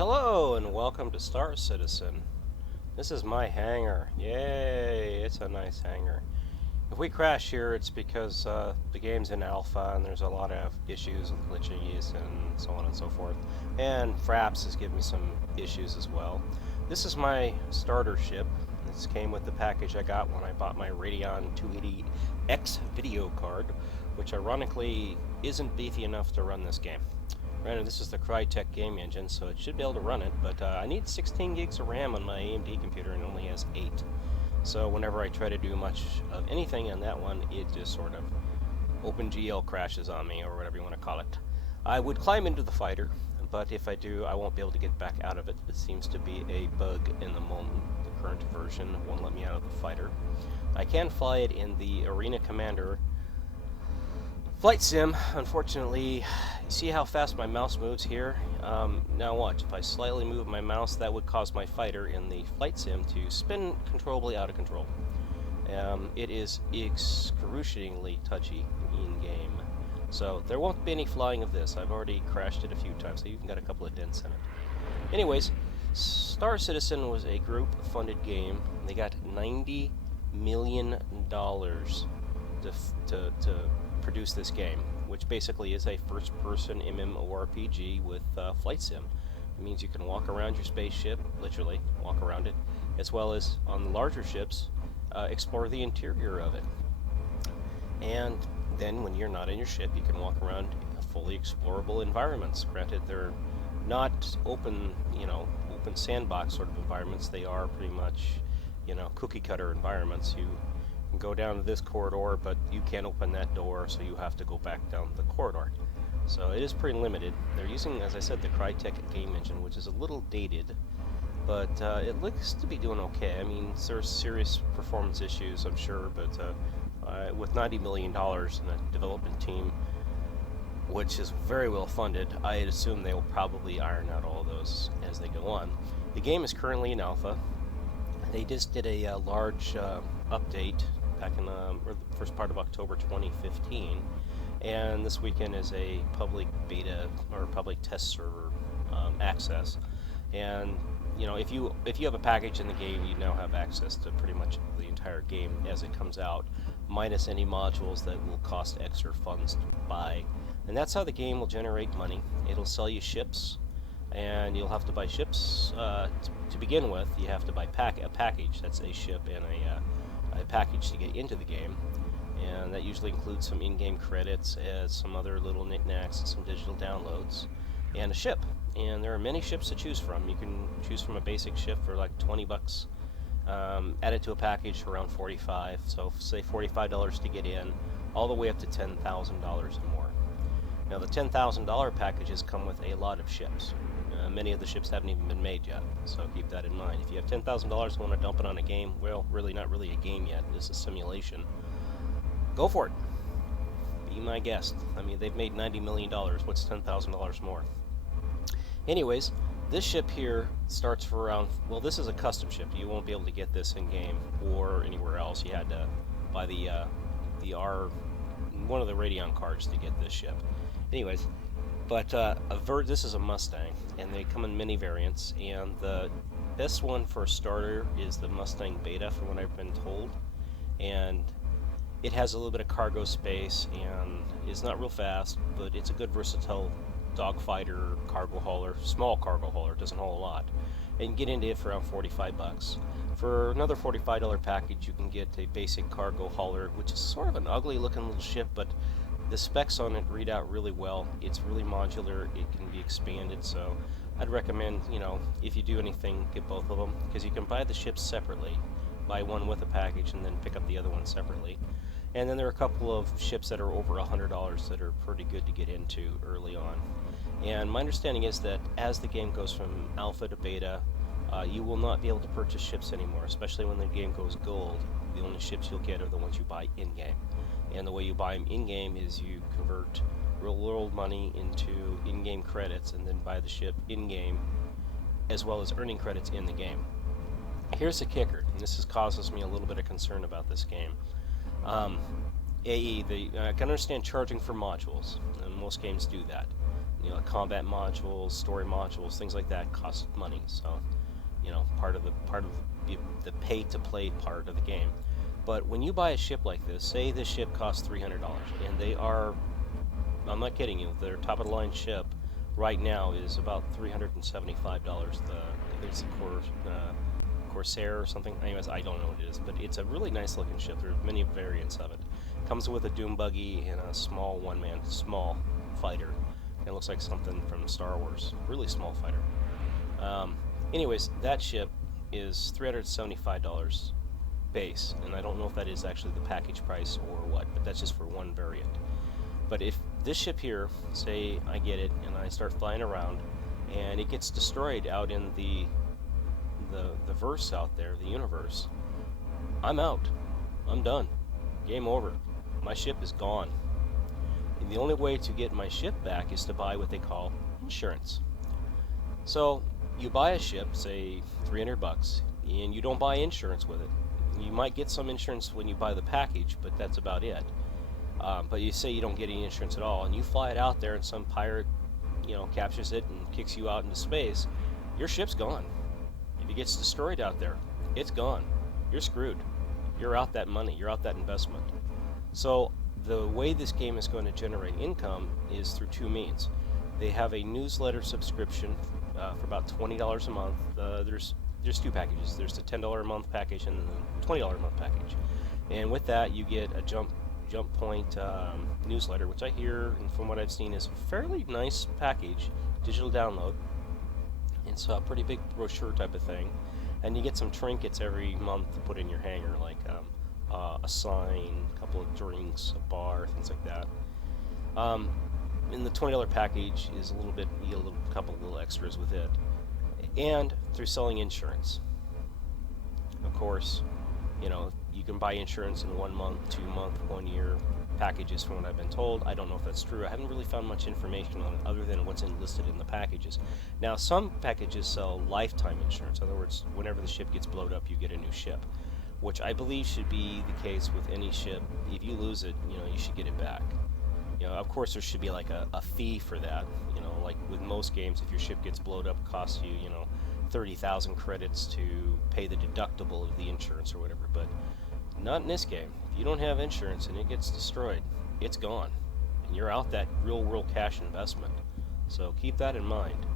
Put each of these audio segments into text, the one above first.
Hello and welcome to Star Citizen. This is my hangar. Yay, it's a nice hangar. If we crash here, it's because the game's in alpha and there's a lot of issues with glitches and so on and so forth. And Fraps has given me some issues as well. This is my starter ship. This came with the package I got when I bought my Radeon 280X video card, which ironically isn't beefy enough to run this game. Granted, this is the Crytek game engine, so it should be able to run it, but I need 16 gigs of RAM on my AMD computer and it only has 8. So whenever I try to do much of anything on that one, it just sort of OpenGL crashes on me, or whatever you want to call it. I would climb into the fighter, but if I do, I won't be able to get back out of it. It seems to be a bug in the moment. The current version won't let me out of the fighter. I can fly it in the Arena Commander flight sim. Unfortunately, you see how fast my mouse moves here? Now watch, if I slightly move my mouse, that would cause my fighter in the flight sim to spin controllably out of control. It is excruciatingly touchy in-game. So there won't be any flying of this. I've already crashed it a few times, so you've got a couple of dents in it. Anyways, Star Citizen was a group-funded game. They got $90 million to produce this game, which basically is a first-person MMORPG with flight sim. It means you can walk around your spaceship, literally walk around it, as well as on the larger ships, explore the interior of it. And then when you're not in your ship, you can walk around fully explorable environments. Granted, they're not open, open sandbox sort of environments. They are pretty much, cookie-cutter environments. You can go down to this corridor, but you can't open that door, so you have to go back down the corridor. So it is pretty limited. They're using, as I said, the Crytek game engine, which is a little dated, but it looks to be doing okay. I mean, there's serious performance issues, I'm sure, but with $90 million in a development team, which is very well funded, I assume they will probably iron out all of those as they go on. The game is currently in alpha. They just did a large update back in the first part of October 2015, and this weekend is a public beta or public test server access. And if you have a package in the game, you now have access to pretty much the entire game as it comes out, minus any modules that will cost extra funds to buy. And that's how the game will generate money. It'll sell you ships, and you'll have to buy ships to begin with. You have to buy a package. That's a ship and a package to get into the game, and that usually includes some in-game credits, some other little knickknacks, and some digital downloads, and a ship. And there are many ships to choose from. You can choose from a basic ship for like $20, add it to a package for around $45, so say $45 to get in, all the way up to $10,000 and more. Now the $10,000 packages come with a lot of ships. Many of the ships haven't even been made yet, so keep that in mind. If you have $10,000 and want to dump it on a game, well, really not really a game yet, it's a simulation, go for it. Be my guest. I mean, they've made $90 million. What's $10,000 more? Anyways, this ship here starts for around, well, this is a custom ship. You won't be able to get this in-game or anywhere else. You had to buy one of the Radeon cards to get this ship. Anyways, but this is a Mustang, and they come in many variants, and the best one for a starter is the Mustang Beta, from what I've been told. And it has a little bit of cargo space, and it's not real fast, but it's a good versatile dogfighter, cargo hauler, small cargo hauler, doesn't haul a lot. And you can get into it for around $45. For another $45 package, you can get a basic cargo hauler, which is sort of an ugly looking little ship, but the specs on it read out really well. It's really modular, it can be expanded, so I'd recommend, if you do anything, get both of them, because you can buy the ships separately. Buy one with a package and then pick up the other one separately. And then there are a couple of ships that are over $100 that are pretty good to get into early on. And my understanding is that as the game goes from alpha to beta, you will not be able to purchase ships anymore, especially when the game goes gold. The only ships you'll get are the ones you buy in-game. And the way you buy them in-game is you convert real-world money into in-game credits and then buy the ship in-game, as well as earning credits in the game. Here's the kicker, and this causes me a little bit of concern about this game. I can understand charging for modules, and most games do that. You know, combat modules, story modules, things like that cost money. So, you know, part of the pay to play part of the game. But when you buy a ship like this, say this ship costs $300, and they are, I'm not kidding you, their top of the line ship right now is about $375. It's Corsair or something. Anyways, I don't know what it is, but it's a really nice looking ship. There are many variants of it. Comes with a doom buggy and a small small fighter. It looks like something from Star Wars. Really small fighter. Anyways, that ship is $375 base, and I don't know if that is actually the package price or what, but that's just for one variant. But if this ship here, say I get it and I start flying around and it gets destroyed out in the verse out there, the universe, I'm out. I'm done. Game over. My ship is gone. And the only way to get my ship back is to buy what they call insurance. So you buy a ship, say $300, and you don't buy insurance with it. You might get some insurance when you buy the package, but that's about it. But you say you don't get any insurance at all, and you fly it out there, and some pirate, you know, captures it and kicks you out into space. Your ship's gone. If it gets destroyed out there, it's gone. You're screwed. You're out that money. You're out that investment. So the way this game is going to generate income is through two means. They have a newsletter subscription for about $20 a month. There's two packages. There's the $10 a month package and the $20 a month package. And with that, you get a Jump Point newsletter, which I hear, and from what I've seen, is a fairly nice package, digital download. It's a pretty big brochure type of thing. And you get some trinkets every month to put in your hangar, like a sign, a couple of drinks, a bar, things like that. In the $20 package is a little bit, you get a couple of little extras with it. And through selling insurance. Of course, you know, you can buy insurance in 1 month, 2 month, 1 year packages from what I've been told. I don't know if that's true. I haven't really found much information on it other than what's enlisted in the packages. Now, some packages sell lifetime insurance. In other words, whenever the ship gets blown up, you get a new ship, which I believe should be the case with any ship. If you lose it, you know, you should get it back. You know, of course, there should be like a fee for that. You know, like with most games, if your ship gets blown up, it costs you, you know, 30,000 credits to pay the deductible of the insurance or whatever. But not in this game. If you don't have insurance and it gets destroyed, it's gone, and you're out that real-world cash investment. So keep that in mind.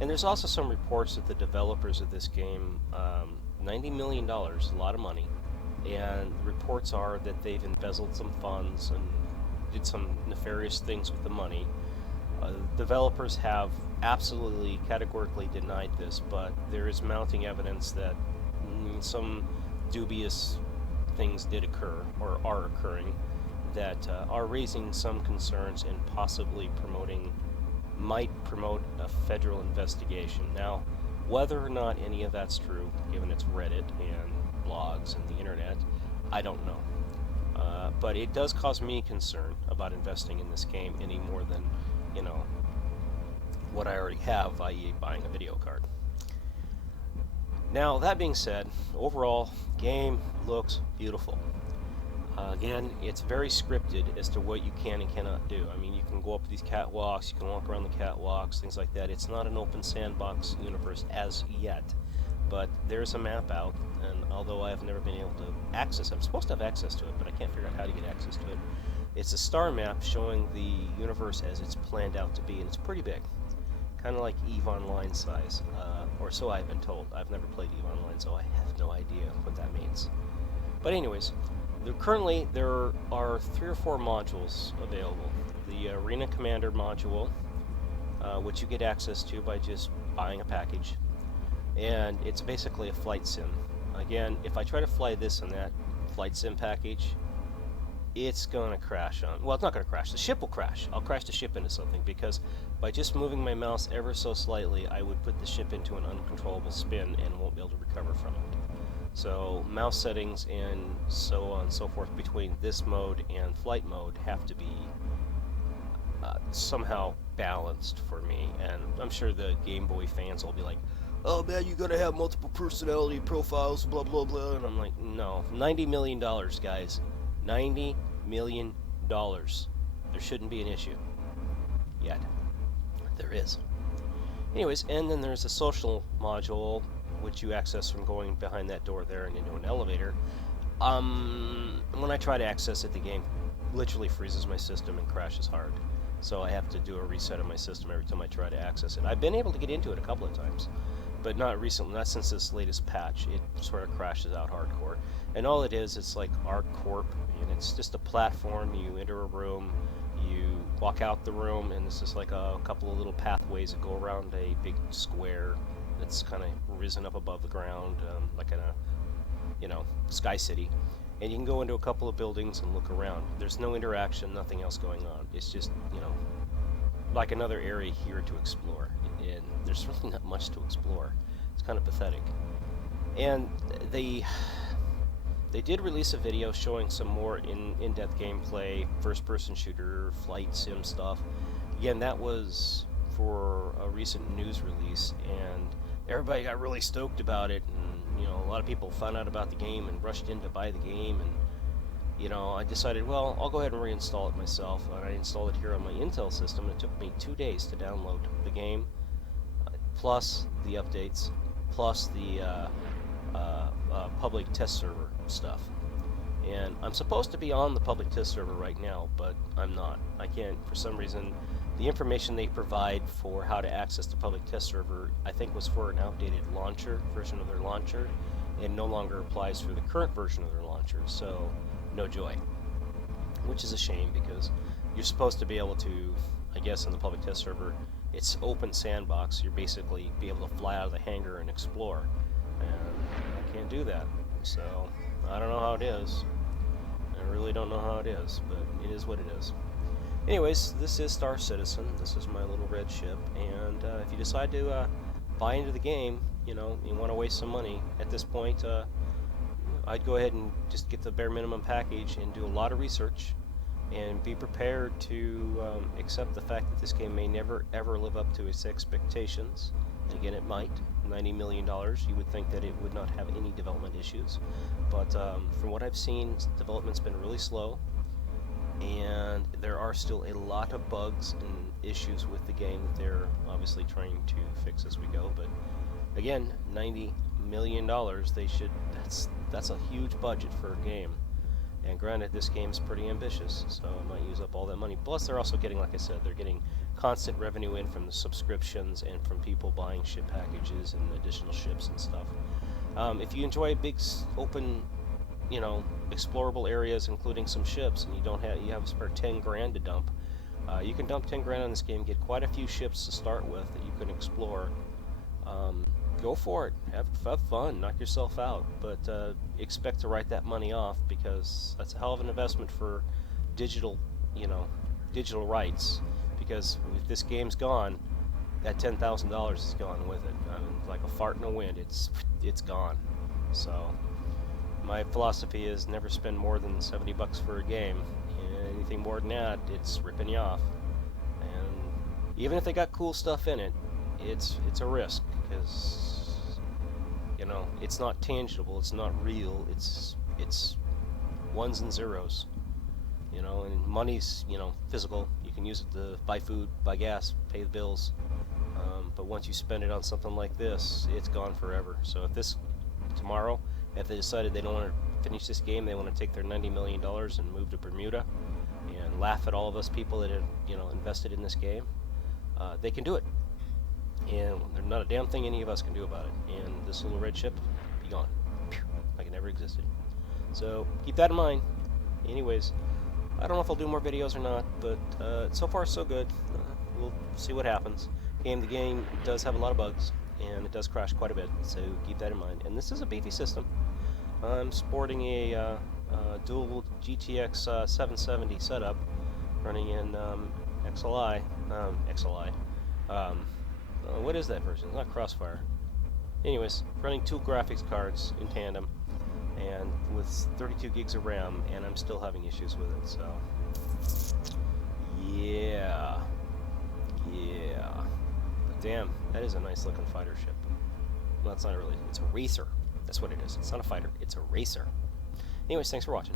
And there's also some reports that the developers of this game, $90 million, a lot of money, and reports are that they've embezzled some funds and did some nefarious things with the money. Developers have absolutely categorically denied this, but there is mounting evidence that some dubious things did occur or are occurring that are raising some concerns and possibly might promote a federal investigation. Now, whether or not any of that's true, given it's Reddit and blogs and the internet, I don't know. But it does cause me concern about investing in this game any more than, you know, what I already have, i.e. buying a video card. Now, that being said, overall, game looks beautiful. Again, it's very scripted as to what you can and cannot do. I mean, you can go up these catwalks, you can walk around the catwalks, things like that. It's not an open sandbox universe as yet, but there's a map out, and although I have never been able to access it, I'm supposed to have access to it, but I can't figure out how to get access to it. It's a star map showing the universe as it's planned out to be, and it's pretty big. Kind of like EVE Online size, or so I've been told. I've never played EVE Online, so I have no idea what that means. But anyways, currently there are 3 or 4 modules available. The Arena Commander module, which you get access to by just buying a package, and it's basically a flight sim. Again, if I try to fly this and that flight sim package, it's gonna crash on. Well, it's not gonna crash. The ship will crash. I'll crash the ship into something because by just moving my mouse ever so slightly, I would put the ship into an uncontrollable spin and won't be able to recover from it. So mouse settings and so on and so forth between this mode and flight mode have to be somehow balanced for me. And I'm sure the Game Boy fans will be like, "Oh man, you gotta have multiple personality profiles, blah blah blah." And I'm like, no, $90 million, guys. $90 million. There shouldn't be an issue yet. There is. Anyways, and then there's a social module, which you access from going behind that door there and into an elevator. When I try to access it, the game literally freezes my system and crashes hard. So I have to do a reset of my system every time I try to access it. I've been able to get into it a couple of times, but not recently, not since this latest patch. It sort of crashes out hardcore. And all it is, it's like ArcCorp, and it's just a platform. You enter a room, you walk out the room, and it's just like a couple of little pathways that go around a big square that's kind of risen up above the ground, like in a, Sky City. And you can go into a couple of buildings and look around. There's no interaction, nothing else going on. It's just, like another area here to explore. And there's really not much to explore. It's kind of pathetic. And they did release a video showing some more in-depth gameplay, first-person shooter, flight sim stuff. Again, that was for a recent news release, and everybody got really stoked about it. And a lot of people found out about the game and rushed in to buy the game. And I decided, well, I'll go ahead and reinstall it myself. And I installed it here on my Intel system. It took me 2 days to download the game, plus the updates, plus the public test server stuff. And I'm supposed to be on the public test server right now, but I'm not. I can't, for some reason. The information they provide for how to access the public test server, I think, was for an outdated version of their launcher, and no longer applies for the current version of their launcher, so no joy. Which is a shame, because you're supposed to be able to, I guess, in the public test server, it's open sandbox. You're basically be able to fly out of the hangar and explore, and I can't do that. So I don't know how it is. I really don't know how it is, but it is what it is. Anyways, this is Star Citizen. This is my little red ship, and if you decide to buy into the game, you want to waste some money at this point, I'd go ahead and just get the bare minimum package and do a lot of research, and be prepared to accept the fact that this game may never ever live up to its expectations. And again, it might. $90 million, you would think that it would not have any development issues, but from what I've seen, development's been really slow. And there are still a lot of bugs and issues with the game that they're obviously trying to fix as we go. But again, $90 million, that's a huge budget for a game. And granted, this game's pretty ambitious, so it might use up all that money. Plus, they're also getting, like I said, they're getting constant revenue in from the subscriptions and from people buying ship packages and additional ships and stuff. If you enjoy big open, explorable areas, including some ships, and you have a spare 10 grand to dump, you can dump 10 grand on this game, get quite a few ships to start with that you can explore. Go for it, have fun, knock yourself out, but expect to write that money off, because that's a hell of an investment for digital rights. Because if this game's gone, that $10,000 is gone with it. I mean, like a fart in the wind, it's gone. So my philosophy is never spend more than $70 for a game, and anything more than that, it's ripping you off. And even if they got cool stuff in it, it's a risk, because it's not tangible, it's not real, it's ones and zeros, and money's physical. You can use it to buy food, buy gas, pay the bills, but once you spend it on something like this, it's gone forever. So if they decided they don't want to finish this game, they want to take their $90 million and move to Bermuda and laugh at all of us people that have invested in this game, they can do it. And there's not a damn thing any of us can do about it. And this little red ship, be gone. Like it never existed. So keep that in mind. Anyways, I don't know if I'll do more videos or not, but so far so good. We'll see what happens. The game does have a lot of bugs, and it does crash quite a bit, so keep that in mind. And this is a beefy system. I'm sporting a dual GTX 770 setup, running in XLI. What is that version? It's not Crossfire. Anyways, running 2 graphics cards in tandem, and with 32 gigs of RAM, and I'm still having issues with it, so yeah. But damn, that is a nice looking fighter ship. Well, it's not really, it's a racer. That's what it is. It's not a fighter, it's a racer. Anyways, thanks for watching.